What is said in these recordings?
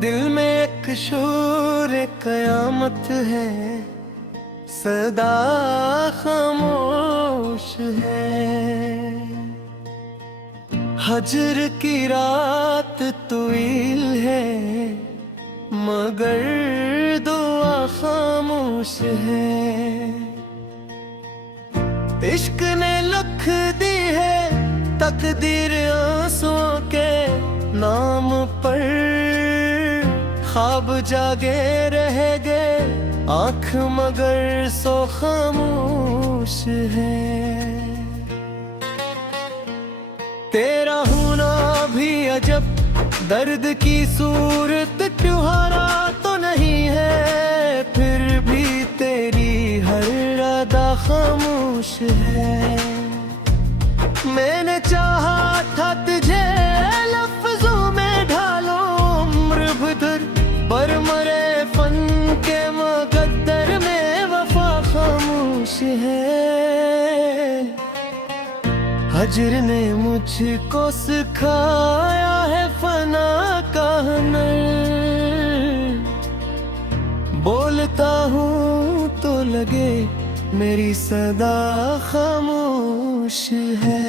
दिल में एक शोर कयामत है, सदा खामोश है। हजर की रात तवील है, मगर दुआ खामोश है। इश्क ने लिख दी है तकदीर आंसुओं के नाम पर। ख्वाब जागे रह गए, आँख मगर सो खामोश है। तेरा होना भी अजब, दर्द की सूरत तुम्हारा तो नहीं है, फिर भी तेरी हर अदा खामोश है। मैंने चाहा था तुझे लफ्जों में ढालो उम्र भर, पर मरे फन के मुकद्दर में वफा खामोश है। हजर ने मुझको सिखाया है फना का हुनर, बोलता हूँ तो लगे मेरी सदा खामोश है।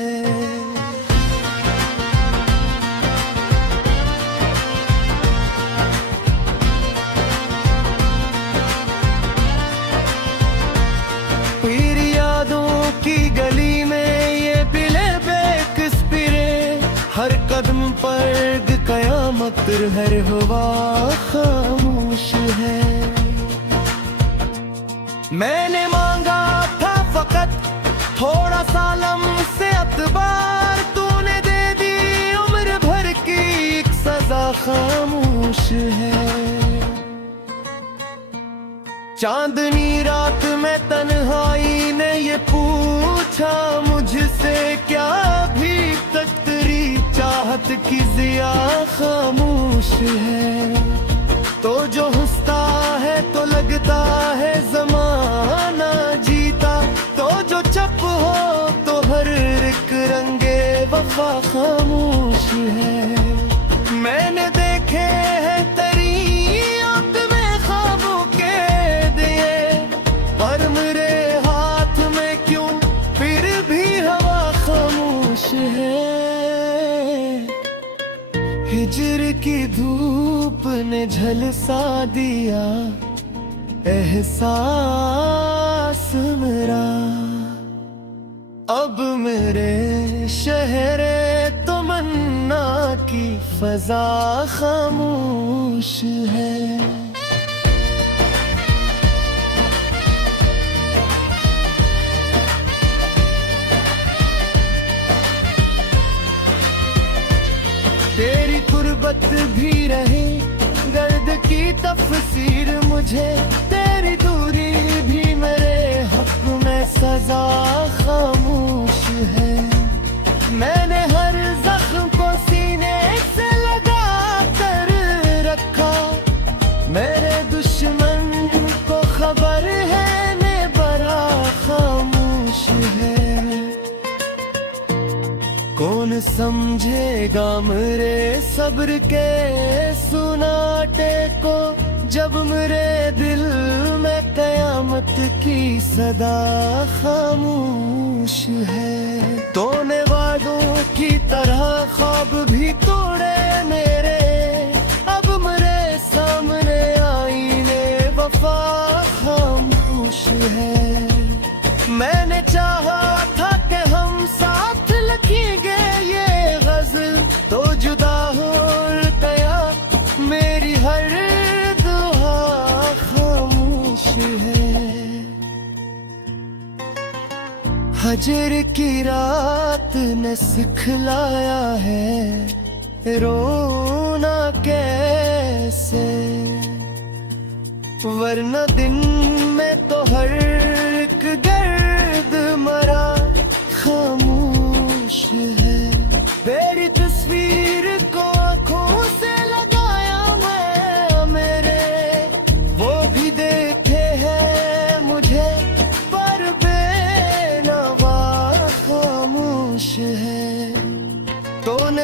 की गली में ये पिले बेकस पिरे, हर कदम पर कयामत हर हवा खामोश है। मैंने मांगा था फकत थोड़ा सा लम्से अतबार, तूने दे दी उम्र भर की एक सजा खामोश है। चांदनी रात में तन्हाई ने ये पूछा मुझसे, क्या भी तक तेरी चाहत की जिया खामोश है। तो जो हंसता है तो लगता है जमाना जीता, तो जो चुप हो तो हर एक रंगे वफा खामोश है। मैंने देखे हैं तेरी आंख में ख्वाबों के दिए, पर मेरे हाथ में क्यों फिर भी हवा खामोश है। हिजर की धूप ने झलसा दिया एहसास मेरा, अब मेरे शहरे तमन्ना की फजा खामोश है। तेरी कुर्बत भी रहे गर्द की तफसीर मुझे, तेरी दूरी भी मेरे हक में सजा खामोश है। मैंने हर जख्म को सीने से लगा कर रखा, मेरे दुश्मन को खबर है ने बड़ा खामोश है। कौन समझेगा मेरे सब्र के सुनाटे को, जब मेरे दिल में कयामत की सदा खामोश है। तूने वादों की तरह ख्वाब भी तोड़े मेरे, अब मेरे सामने आईने वफा खामोश है। मैंने चाहा था कि हम साथ लिखेंगे ये गज़ल, तो जुदा हो गया मेरी हर दुआ खामोश है। हजर की रात ने सिखलाया है रोना कैसे, वरना दिन में तो हर एक गर्द मरा खामोश है। तेरी तस्वीर को आँखों से लगाया मैं मेरे, वो भी देखे हैं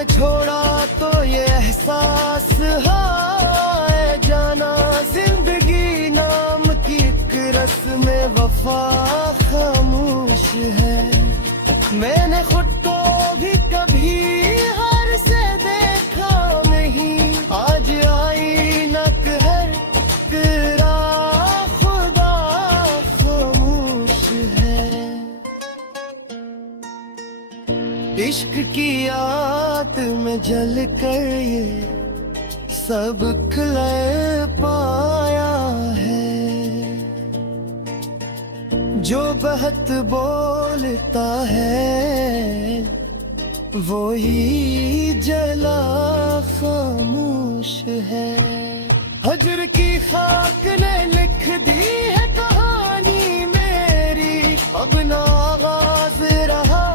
मैं छोड़ा तो ये एहसास है जाना, जिंदगी नाम की एक रस्म वफा खामोश है। मैंने खुद को भी कभी हार से देखा नहीं, आज आई न कहर तेरा खुदा खामोश है। इश्क की याद में जल कर ये सब खिले पाया है, जो बहुत बोलता है वो ही जला खामोश है। हजर की खाक ने लिख दी है कहानी मेरी, अब ना आगाज रहा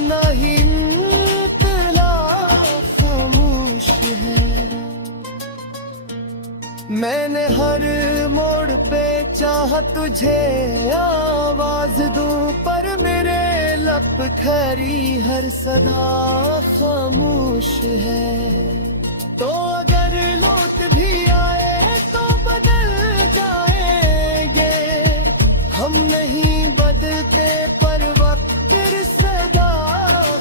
ना ही इंतला खामोश है। मैंने हर मोड़ पे चाहा तुझे आवाज दूं, पर मेरे लब खरी हर सदा खामोश है। तो अगर लौट भी आए तो बदल जाएंगे, हम नहीं बदलते पर वक्त सदा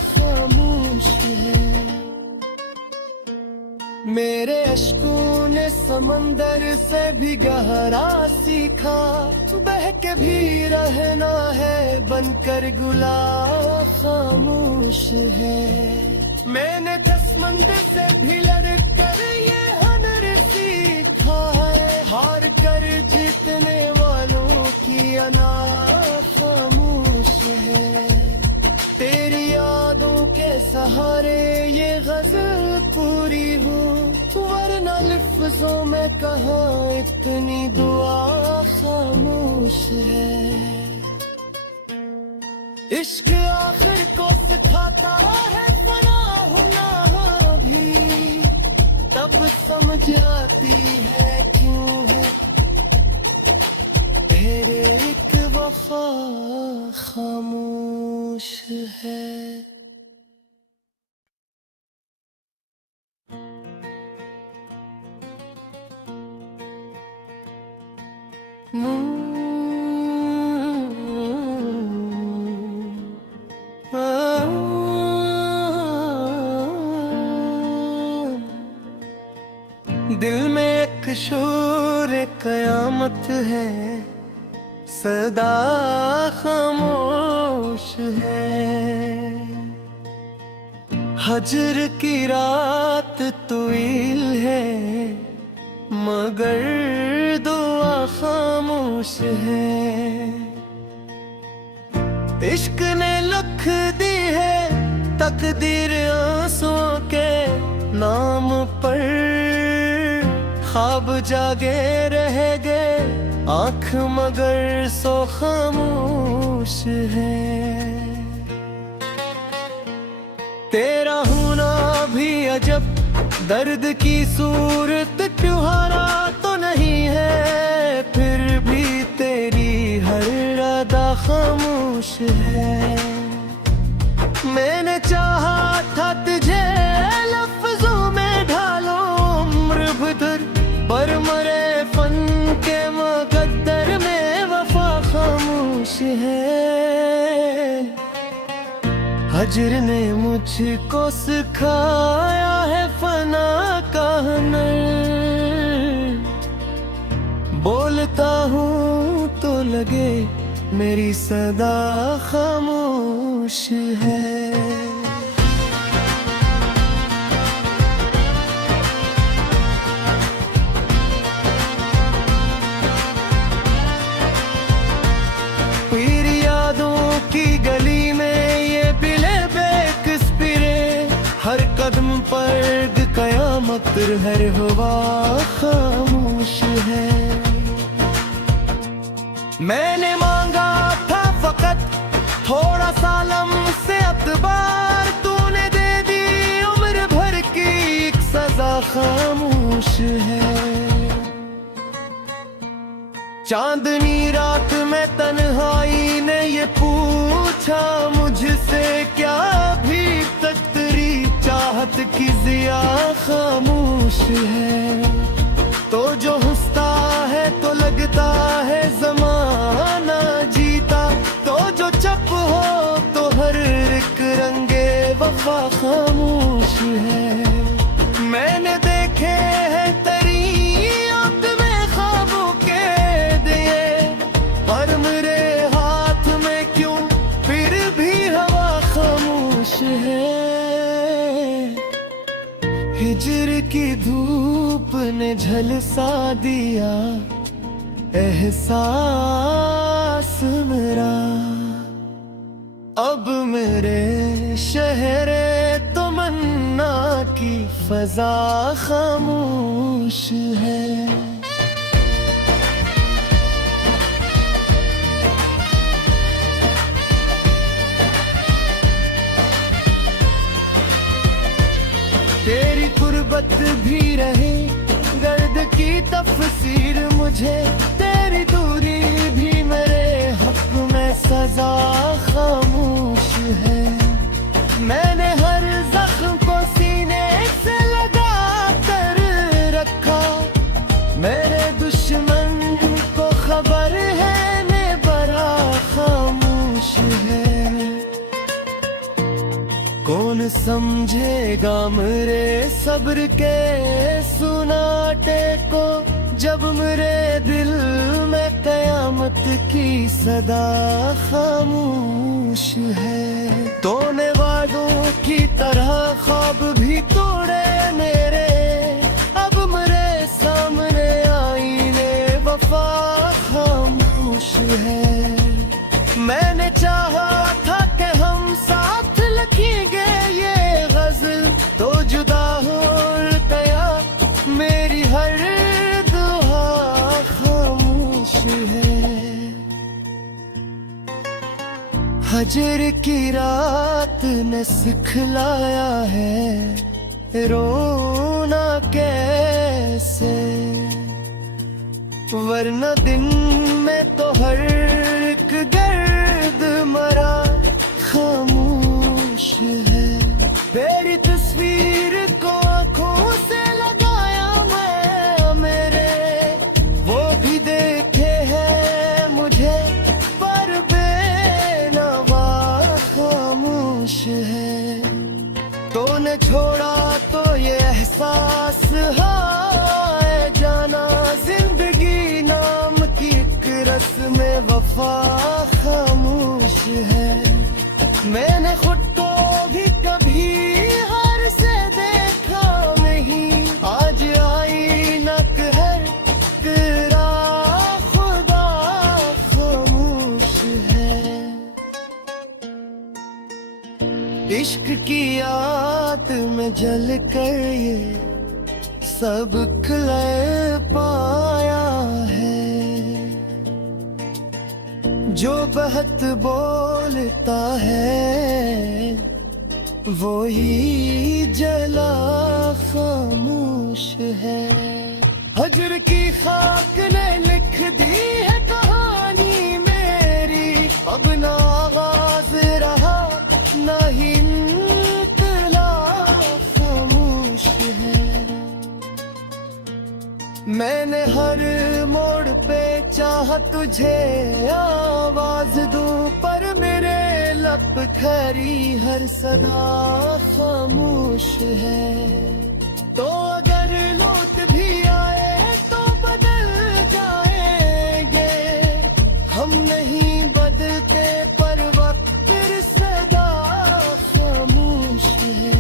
खामोश है। मेरे अश्कों ने समंदर से भी गहरा सीखा, बह के भी रहना है बनकर गुलाब खामोश है। मैंने दसमंद से भी लड़कर ये हुनर सीखा है, हार कर जीतने वालों की अना खामोश है। तेरी यादों के सहारे ये गजल पूरी हो, वरना लफ्जों में कहाँ इतनी दुआ खामोश है। इश्क आखिर को सिखाता है फना होना भी, तब समझ आती है क्यों है तेरे एक वफा खामोश है। दिल में एक शोर कयामत है, सदा खामोश है। हजर की रात तुईल है, मगर दुआ खामोश है। इश्क ने लिख दी है तकदीर आंसुओं के नाम पर, ख्वाब जागे रह गए आँख मगर सो खामोश है। तेरा होना भी अजब दर्द की सूरत तुम्हारा तो नहीं है, फिर भी तेरी हर अदा खामोश है। मैंने चाहा था तुझे लफ्जों में ढालो उम्र भर, पर मरे फन के मुकद्दर में वफा खामोश है। हजर ने मुझको सिखाया है फना का हुनर, बोलता हूँ तो लगे मेरी सदा खामोश है। गली में ये पिले बेकसपिरे, हर कदम पर कयामत हर हवा खामोश है। मैंने मांगा था फकत थोड़ा सा लम्से अतबार, तूने दे दी उम्र भर की एक सजा खामोश है। चांदनी रात में तन्हाई ने ये पूछा मुझसे, क्या भी तक तेरी चाहत की जिया खामोश है। तो जो हंसता है तो लगता है जमाना जीता, तो जो चुप हो तो हर एक रंगे वफा खामोश है। मैंने देखे हैं तरीक़त में ख्वाबों के दिए, पर मेरे हाथ में क्यों फिर भी हवा खामोश है। हिजर की धूप ने झलसा दिया एहसास मेरा, अब मेरे शहरे तमन्ना की फजा खामोश है। तेरी गुर्बत भी रहे गर्द की तफसीर मुझे, तेरी दूरी भी मेरे हक में सजा खामोश है। मैंने हर जख्म को सीने से लगा कर रखा, मेरे दुश्मन को खबर है मैं बड़ा खामोश है। कौन समझेगा मेरे सब्र के सुनाटे को, जब मेरे दिल में कयामत की सदा खामोश है। तूने वादों की तरह ख्वाब भी तोड़े मेरे, अब मेरे सामने आईने वफा खामोश है। मैंने चाहा था कि हम साथ लिखेंगे ये गजल, तो जुदा हो गया मेरी हर दुआ खामोश है। हजर की रात ने सिखलाया है रोना कैसे, वरना दिन में तो हर एक गर्द मरा खामोश है। तेरी तस्वीर को आंखों से लगाया मैं मेरे, वो भी देखे हैं मुझे पर बेनवा खामोश है। तूने छोड़ा तो ये एहसास है जाना, जिंदगी नाम की एक रस्म वफा खामोश है। मैंने खुद को भी कभी हार से देखा नहीं, आज आई नक है तेरा खुदा खामोश है। इश्क की याद में जल कर ये सब खिले पाया है, जो बहुत बोलता है वो ही जला खामोश है। हजर की खाक ने लिख दी है कहानी मेरी, अब ना आगाज रहा ना ही इंतला खामोश है। मैंने हर मोड़ पे चाहा तुझे आवाज दूं, पर मेरे लब खरी हर सदा खामोश है। तो अगर लौट भी आए तो बदल जाएंगे, हम नहीं बदलते पर वक्त फिर सदा खामोश है।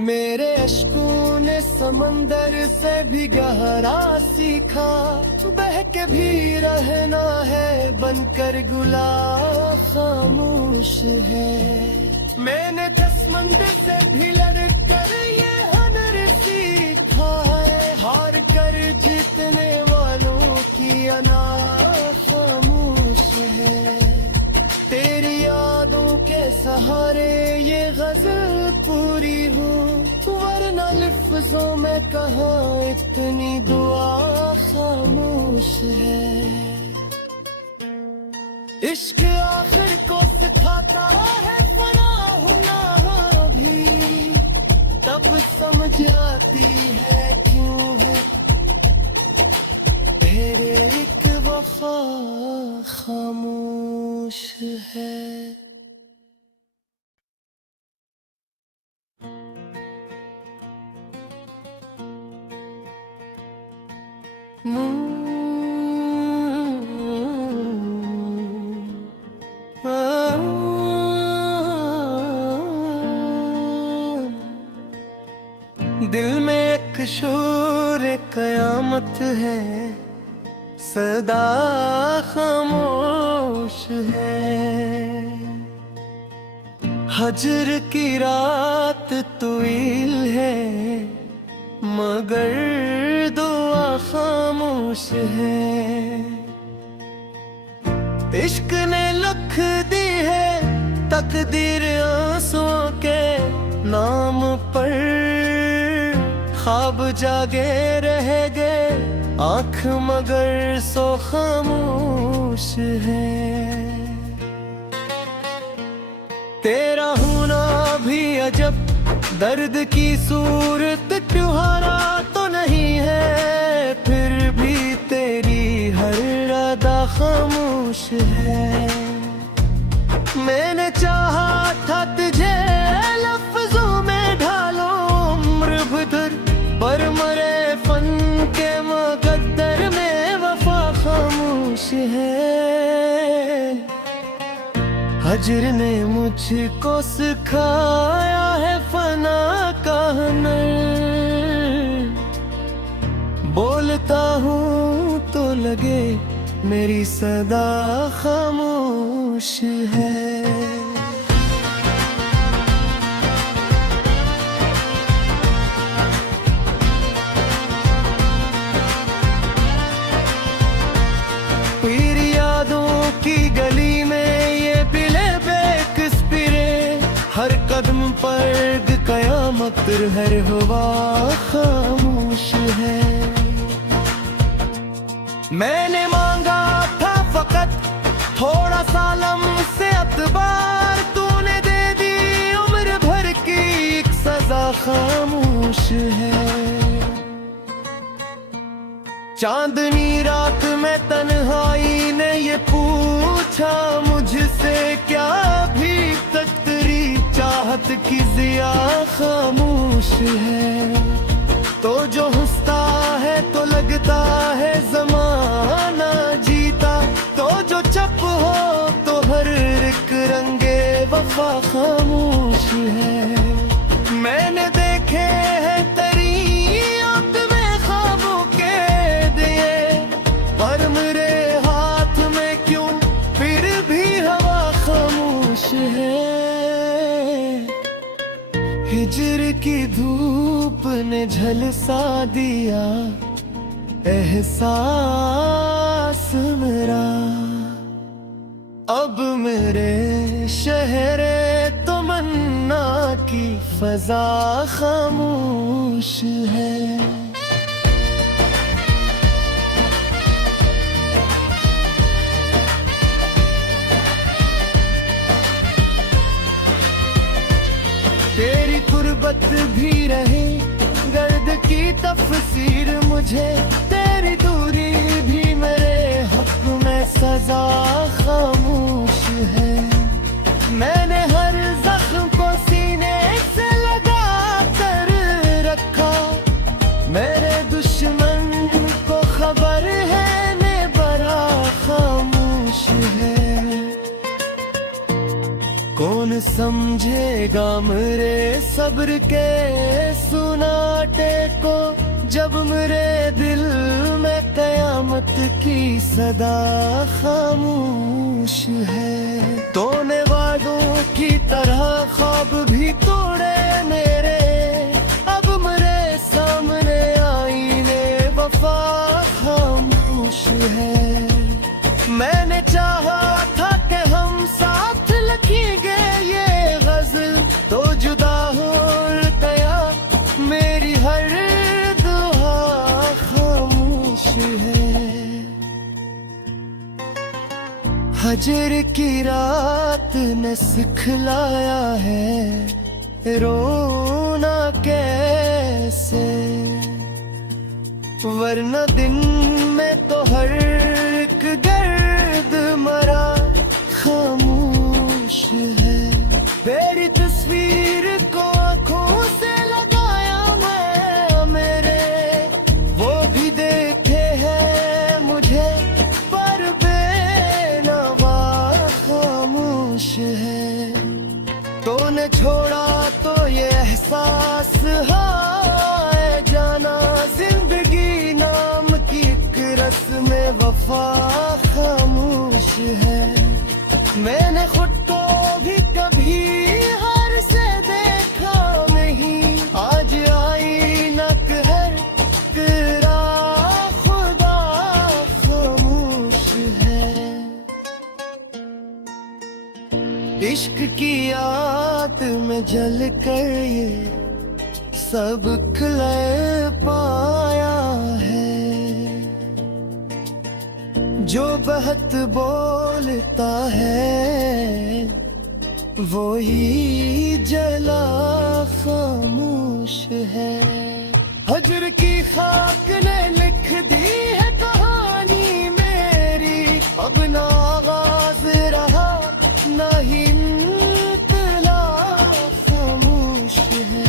मेरे अश्कों ने समंदर से भी गहरा सीखा, बह के भी रहना है बनकर गुलाब खामोश है। मैंने दसमंद से भी लड़कर ये हुनर सीखा है, हार कर जीतने वालों की अना खामोश है। तेरी यादों के सहारे ये गजल पूरी हो, वरना लफ्जों में कहाँ इतनी दुआ खामोश है। इश्क आखिर को सिखाता है फना होना भी, अब समझ आती है क्यों है तेरे एक वफा खामोश है। दिल में एक शोर कयामत है, सदा खामोश है। हजर की रात तुईल है, मगर दुआ खामोश है। इश्क ने लख दी है तकदीर आंसुओं के नाम पर, ख्वाब जागे रह गए आँख मगर सो खामोश है। तेरा होना भी अजब दर्द की सूरत त्योहारा तो नहीं है, फिर भी तेरी हर अदा खामोश है। मैंने चाहा था तुझे लफ्जों में ढालो उम्र भर, पर मरे फन के मुकद्दर में वफा खामोश है। हजर ने मुझको सिखाया है फना का हुनर, बोलता हूँ तो लगे मेरी सदा खामोश है। गली में ये पिले बेकस पिरे, हर कदम पर कयामत हर हवा खामोश है। मैंने मांगा था फकत थोड़ा सा लम्से अतबार, तूने दे दी उम्र भर की एक सजा खामोश है। चांदनी रात में तन्हाई ने ये पूछा मुझसे, क्या भी तक तेरी चाहत की जिया खामोश है। तो जो हंसता है तो लगता है जमाना जीता, तो जो चुप हो तो हर एक रंगे वफा खामोश है। मैंने देखे हैं तेरी हिजर की धूप ने झलसा दिया एहसास मेरा, अब मेरे शहरे तमन्ना की फजा खामोश है। तेरी गुर्बत भी रहे गर्द की तफसीर मुझे, तेरी दूरी भी मेरे हक में सजा खामोश है। मैंने हर जख्म को सीने से लगा कर रखा, मेरे दुश्मन को खबर है ने बड़ा खामोश है। कौन समझेगा मेरे सब्र के सुनाटे को, जब मेरे दिल में कयामत की सदा खामोश है। तूने वादों की तरह ख्वाब भी तोड़े मेरे, अब मेरे सामने आईने वफा खामोश है। मैंने चाहा था कि हम साथ लिखेंगे ये गजल, तो जुदा हो गया मेरी हर दुआ खामोश है। हजर की रात ने सिखलाया है रोना कैसे वरना दिन में तो हर एक गर्द मरा खामोश है। तेरी तस्वीर को आंखों से लगाया मैं, मेरे वो भी देखे हैं मुझे, पर बेनवा खामोश है। तूने छोड़ा तो ये एहसास है जाना, जिंदगी नाम की एक रस्म में वफा खामोश है। मैंने खुद को भी कभी हार से देखा नहीं, आज आई न कहर तेरा खुदा खामोश है। इश्क की याद में जल कर ये सब खिले पाया है। जो बहुत बोलता है वो ही जला खामोश है। हजर की खाक ने लिख दी है कहानी मेरी, अब ना आगाज रहा ना ही इंतला खामोश है।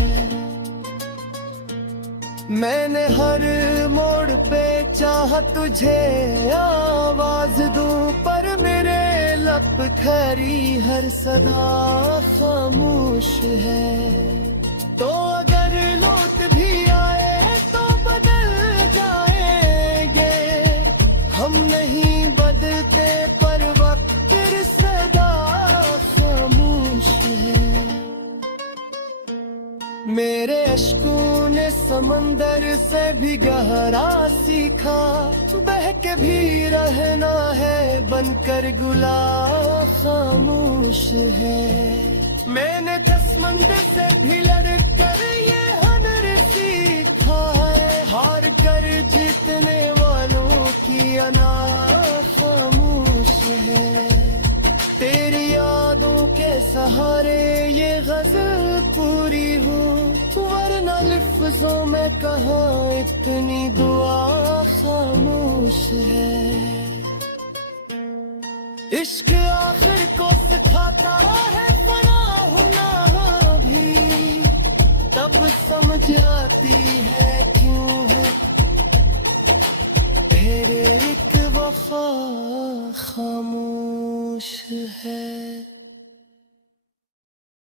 मैंने हर मोड़ पे चाहा तुझे आवाज दूं, पर मेरे लब खरी हर सदा खामोश है। तो अगर लौट भी आए तो बदल जाएंगे, हम नहीं बदलते पर वक्त सदा खामोश है। मेरे अश्कों ने समंदर से भी गहरा सीखा, बह के भी रहना है बनकर गुलाब खामोश है। मैंने तस्मंद से भी लड़कर ये हुनर सीखा है, हार कर जीतने वालों की अना खामोश है। तेरी यादों के सहारे ये गजल पूरी हो, वरना लफ्जों में कहाँ इतनी दुआ खामोश है। इश्क आखिर को सिखाता है फना होना भी, तब समझ आती है क्यों है तेरे एक वफा खामोश है।